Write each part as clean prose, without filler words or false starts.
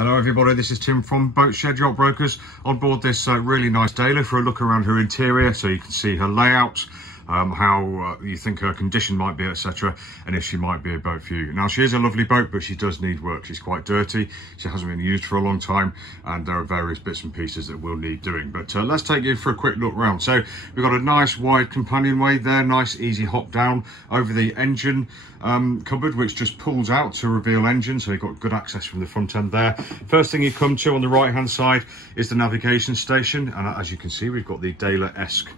Hello everybody, this is Tim from Boatshed Yacht Brokers. On board this really nice Dehler for a look around her interior so you can see her layout, how you think her condition might be, etc, and if she might be a boat for you. Now, she is a lovely boat, but she does need work. She's quite dirty, she hasn't been used for a long time, and there are various bits and pieces that will need doing. But let's take you for a quick look round. So we've got a nice wide companionway there, nice easy hop down over the engine cupboard, which just pulls out to reveal engine, so you've got good access from the front end there. First thing you come to on the right hand side is the navigation station, and as you can see, we've got the Dehler-esque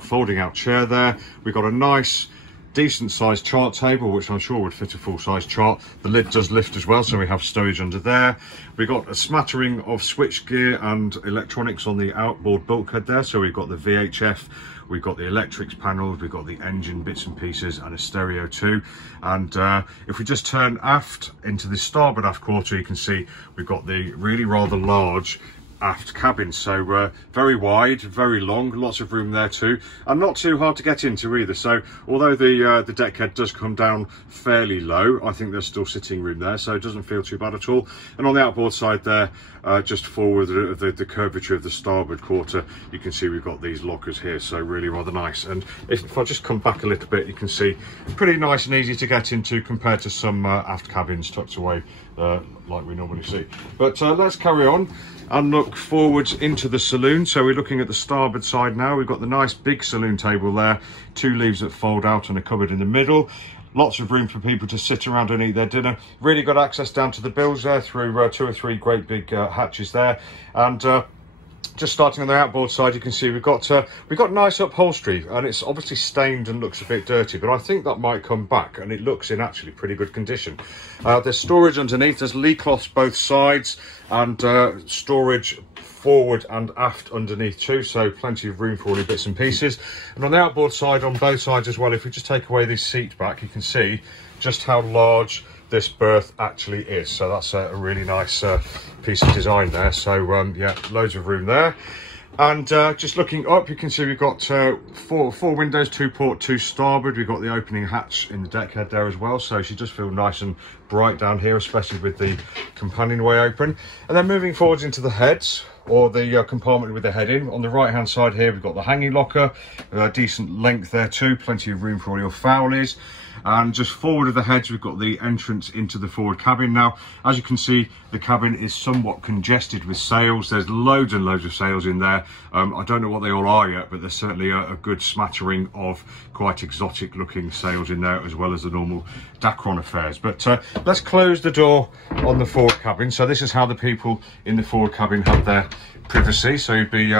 folding out chair there. We've got a nice decent sized chart table, which I'm sure would fit a full size chart. The lid does lift as well, so we have stowage under there. We've got a smattering of switch gear and electronics on the outboard bulkhead there, so we've got the VHF, we've got the electrics panels, we've got the engine bits and pieces, and a stereo too. And if we just turn aft into the starboard aft quarter, you can see we've got the really rather large aft cabin, so very wide, very long, lots of room there too, and not too hard to get into either. So although the deck head does come down fairly low, I think there's still sitting room there, so it doesn't feel too bad at all. And on the outboard side there, just forward the curvature of the starboard quarter, you can see we've got these lockers here, so really rather nice. And if I just come back a little bit, you can see pretty nice and easy to get into compared to some aft cabins tucked away like we normally see. But let's carry on and look forwards into the saloon. So we're looking at the starboard side now. We've got the nice big saloon table there, two leaves that fold out and a cupboard in the middle. Lots of room for people to sit around and eat their dinner. Really good access down to the bilge there through two or three great big hatches there. And just starting on the outboard side, you can see we've got nice upholstery, and it's obviously stained and looks a bit dirty, but I think that might come back, and it looks in actually pretty good condition. There's storage underneath, there's lee cloths both sides, and storage forward and aft underneath too, so plenty of room for all your bits and pieces. And on the outboard side, on both sides as well, if we just take away this seat back, you can see just how large this berth actually is. So that's a really nice piece of design there. So yeah, loads of room there. And just looking up, you can see we've got four windows, two port, two starboard. We've got the opening hatch in the deck head there as well, so she does feel nice and bright down here, especially with the companionway open. And then moving forwards into the heads, or the compartment with the head in. On the right hand side here, we've got the hanging locker, decent length there too, plenty of room for all your fowlies. And just forward of the heads, we've got the entrance into the forward cabin. Now, as you can see, the cabin is somewhat congested with sails. There's loads and loads of sails in there. I don't know what they all are yet, but there's certainly a good smattering of quite exotic looking sails in there, as well as the normal Dacron affairs. But let's close the door on the forward cabin. So this is how the people in the forward cabin have their privacy. So you'd be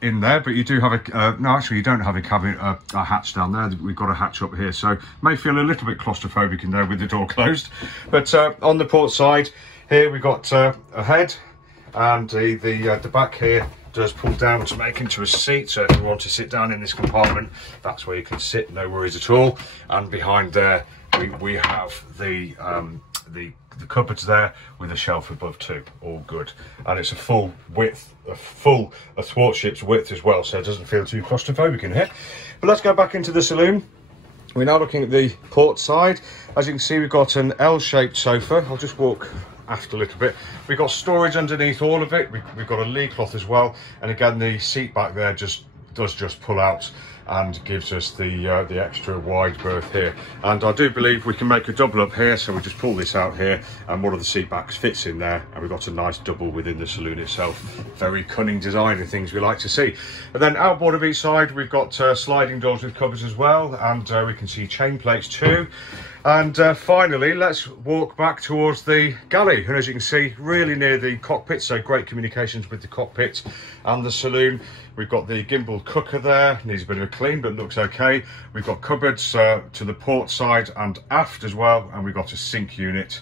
in there, but you do have a no, actually you don't have a cabin, a hatch down there. We've got a hatch up here, so may feel a little bit claustrophobic in there with the door closed. But on the port side here, we've got a head, and the back here does pull down to make into a seat, so if you want to sit down in this compartment, that's where you can sit, no worries at all. And behind there we have the cupboards there with a shelf above too, all good. And it's a full width, a thwartship's width as well, so it doesn't feel too claustrophobic in here. But let's go back into the saloon. We're now looking at the port side. As you can see, we've got an L-shaped sofa. I'll just walk aft a little bit. We've got storage underneath all of it. We've got a lee cloth as well, and again the seat back there does just pull out and gives us the extra wide berth here. And I do believe we can make a double up here, so we just pull this out here and one of the seat backs fits in there, and we've got a nice double within the saloon itself. Very cunning design and things we like to see. And then outboard of each side, we've got sliding doors with covers as well, and we can see chain plates too. And finally, let's walk back towards the galley. And as you can see, really near the cockpit, so great communications with the cockpit and the saloon. We've got the gimbal cooker there, needs a bit of a clean, but looks okay. We've got cupboards to the port side and aft as well, and we've got a sink unit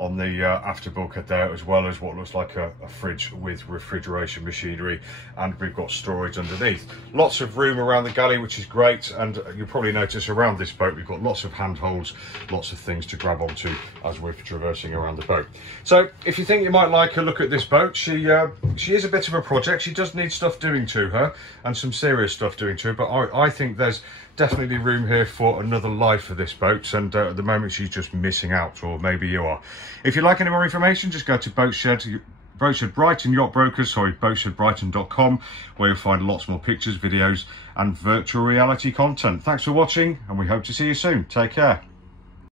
on the after bulkhead there, as well as what looks like a fridge with refrigeration machinery, and we've got storage underneath. Lots of room around the galley, which is great, and you'll probably notice around this boat we've got lots of handholds, lots of things to grab onto as we're traversing around the boat. So if you think you might like a look at this boat, she is a bit of a project. She does need stuff doing to her, and some serious stuff doing to her, but I think there's definitely room here for another life for this boat, and at the moment she's just missing out, or maybe you are. If you'd like any more information, just go to Boatshed Brighton Yacht Brokers, boatshedbrighton.com, where you'll find lots more pictures, videos and virtual reality content. Thanks for watching, and we hope to see you soon. Take care.